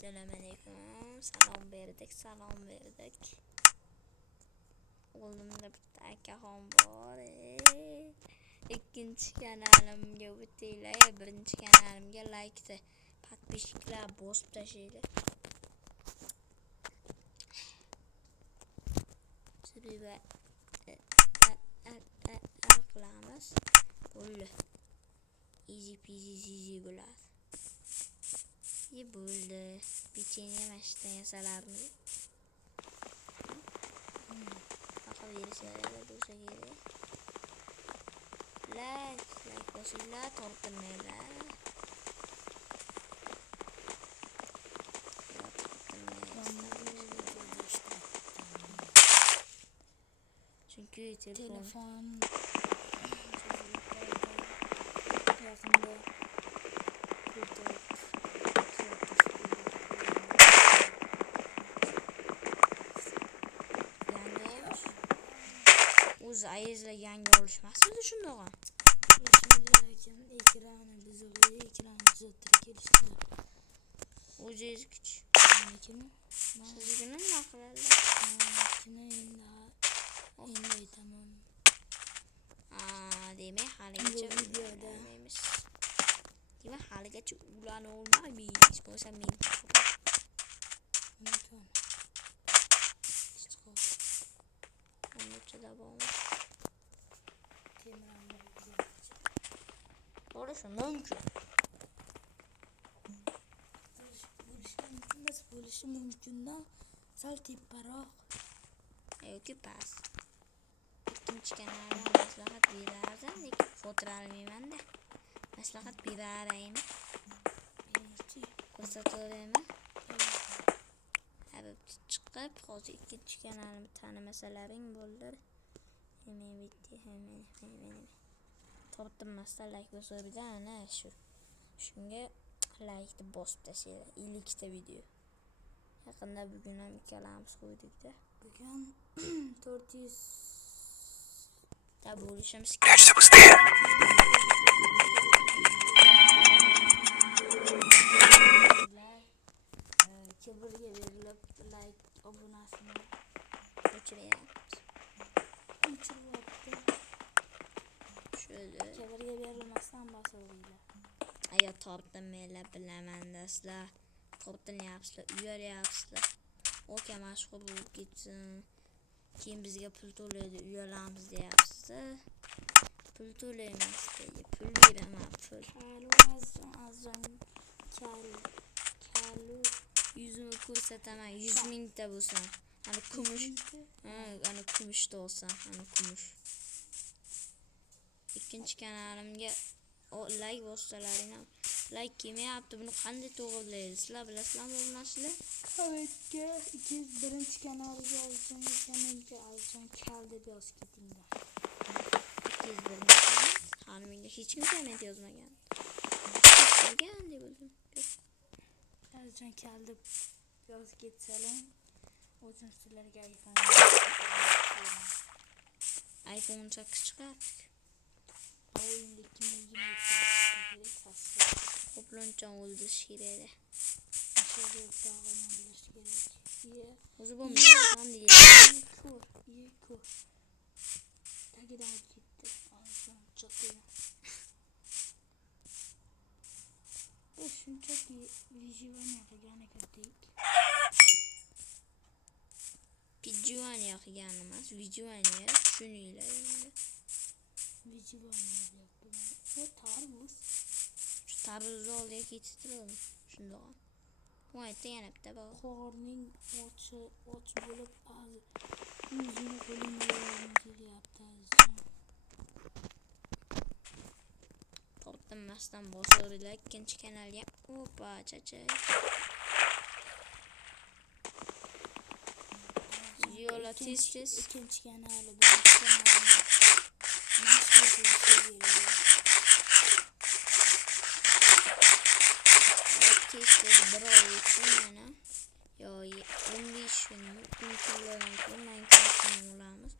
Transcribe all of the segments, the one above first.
Assalomualaykum. Salom berdik. Oğlumda bitta akaxon bor. Ikkinchi kanalimga o'tinglar, birinchi kanalimga like, podpishklar bosib tashlaylar. Sibiba qilamiz. Bo'ldi. Easy peasy bo'ladi. Bo'ldi. Pechenye mashta yasalarni. Faqat verishlarga bo'lsa kerak. Like bosinglar, tortmaylar. Chunki telefon yaqinda o'zi ayizlar yangi olishmasmidi shundoq. Ekrani buzildi, ekranni tuzattirib kelishdi. O'zingiz kuch. Menikimi? Sizgina nima qiladi? Endi aytaman. Demak, haligacha videoda emas. Demak, haligacha ularni olmaymiz. Bo'lsa men bo'lishi mumkin. Bo'lishi mumkindan sal teparoq yoki past. Ikkinchi kanalda maslahat berardim, lekin foto olmayman-da. Maslahat beraraymi? Ko'rsataveraymi? Chiqib, hozir ikkinchi kanalimni tanimasalaring bo'ldi. Men tortinmasdan like bosadigan ana shunga like bosib tashlaylar. 50 ta video. Yaqinda bugun ham ikkalamiz qo'ydik-da. Bugun 400 ta bo'lishimiz kerak. Kibrga berilib like obunasini o'chiryapti. Shöyle. Kibrga berilmasdan bosaveringlar. Ayo tortinmaylar, bilaman daslar. Tortinyapsizlar, uyalyapsizlar. Oka mashhur bo'lib ketsin. Keyin bizga pul to'laydi, uyalamiz deyapsiz. Pul to'laymiz deydi. Pul beraman, pul. Kalu yuzimni ko'rsataman, 100 mingta bo'lsin. Ana kumush. Ana kumushda olsam, ana kumush. Ikkinchi kanalimga like bossalaring ham. Like kelmayapti, buni qanday to'g'rilaydi? Sizlar bilasizlarmi bu narsani? Kommentga birinchi kanalga kanalga Azjon Kal deb yozib ketinglar. 201. Hali menga hech kim komment yozmagan. Bilgan deb o'zim. Azjon Kal deb yozib ketsalar, o'zim sizlarga iPhone 8 chiqardik. Oyunda 2020 Qo'plonchon o'ldirish kerak. O'zi bu ham deydi. Ko'r. Tagidan ketdi. Cho'qi. Bu shunchaki vijivaniya qilgan ekandik. Vijivaniya qilgan emas, vijivaniya tushuninglar endi. Vijivaniya deyapman. Bu tarvuz. Shu tarvuzni oldiga ketib shundoq. Bu yerda yana bitta bor. Qorning och bo'lib, yuzini qo'lini kelyapti. Tortinmasdan bosaveringlar ikkinchi kanalga. Opa, chachay. Videolar tez. Ikkinchi kanali, birinchi kanali. Bir oy o'tsin yana. Yo 15 kun kunlardan Minecraft'ni olamiz.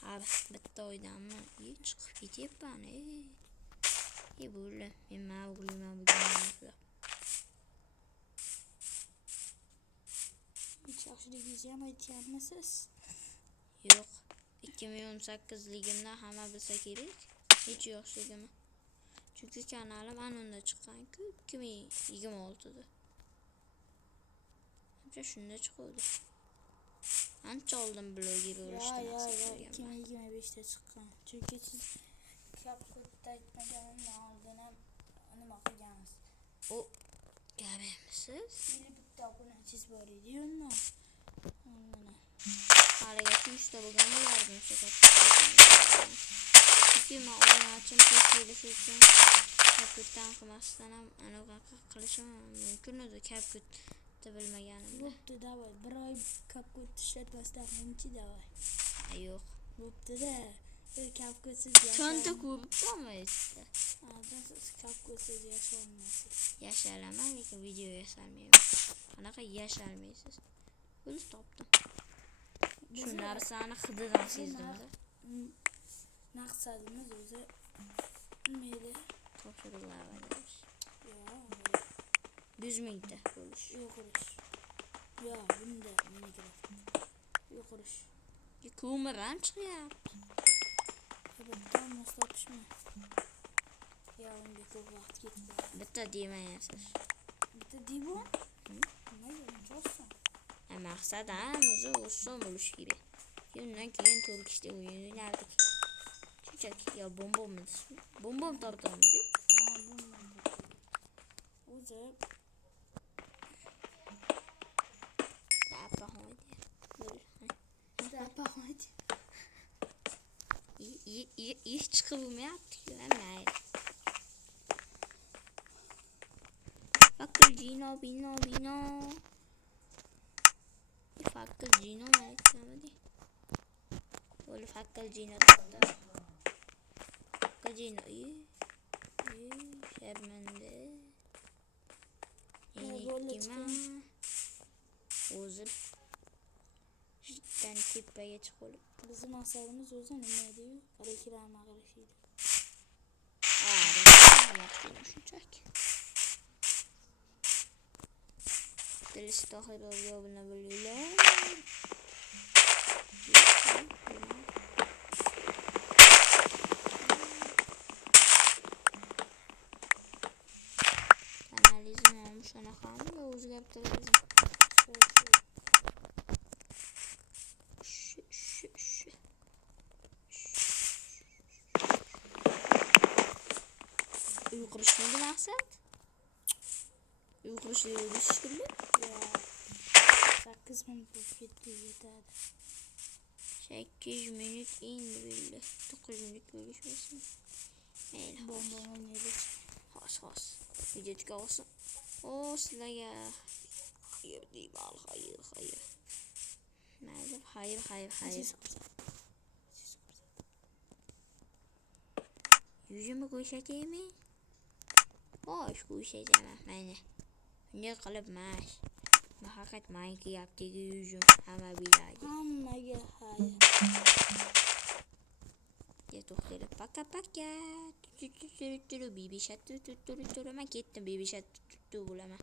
Har bitta oydanmi chiqib ketyapman. Bo'ldi. Men o'g'limman bugun. yoshligingizni ham aytganmisiz? Yo'q. 2018ligimda hamma bilsa kerak. Hech yoshligimni. Chunki kanalim anunda chiqqan-ku 2026da. Ancha shunda chiqdi. Ancha oldin bloger bo'lishdan maqsad qilganman. 2025da chiqqan. Chunki siz CapCut'da aytmaganimni oldin ham nima qilgansiz? O gapimsiz? Bitta obunachingiz bor edi-yu undan. Haliga 100 ta bo'lgan bo'lardim o'sha katta. Chunki men obunachim tez bo'lishi uchun CapCut'dan qilmasdan ham anaqa qilishim mumkin edi. CapCut'ni bilmaganimda. Bo'pti, davay. Bir oy CapCut ishlatmasdan minchi davay. Yo'q. Bo'pti-da. CapCut'siz Konta ko'ribmanmi? siz CapCut'siz yasholmaysiz. Yashalaman, lekin video yasalmayman. Qanaqa yashalmaysiz? O'z topdim. Shu narsani hididan sezdim-da. Maqsadimiz o'zi nima edi? Topshiriqlar berish. Yo'q. 100 mingta bo'lish. Yo'q urish. Yo'q, bunda meni kerak. Yo'q urish. Ko'mir ham chiqyapti. Bitta mos topishmi? Ya unga ko'p vaqt ketdi. Bitta demayasiz. Bitta divo? Nimaga unchasi? Maqsad ham o'zi o'sson bo'lish kerak. Undan keyin to'rkishda o'ynardik. Shunchaki yo bombommi? Bombom topdimmi? Bombom. O'zi Dapahoydi. Ish chiqib bo'lmayapti-ku, mayli. Fakir bino. Fakir Gino aytsamidi? Bo'li Fakir Gino topdi. Fakir Gino sharmanda. O'zi shitdan tepaga chiqib. Bizim maqsadimiz o'zi nima edi-yu? Reklama qilish edi. Reklama qilish shunchaki. Tohirga obuna bo'linglar. Analizim olmuş anaqami va o'zgarib turadi. Uyqurishni maqsad? Uyqurishni shekilli? Ya 8 minut bo'lib ketdi, yetadi. 8 minut endi bo'ldi. 9 minut bo'lishmasin. Mayli. Bomba o'ynaydi. Xos. Videoga olsin. Sizlarga xayr deyman, xayr. Mayli, xayr. Yuzimni ko'rsataymi? Xo'sh, ko'rsataman. Mana. Bunday qilib mash. Haqiqat meniki yaptigi yuzim hamma biladi. Hammaga xayr. To'xtaydi. Paka. Bibi shat tuttu. Men ketdim, bibi shat tuttu bo'laman.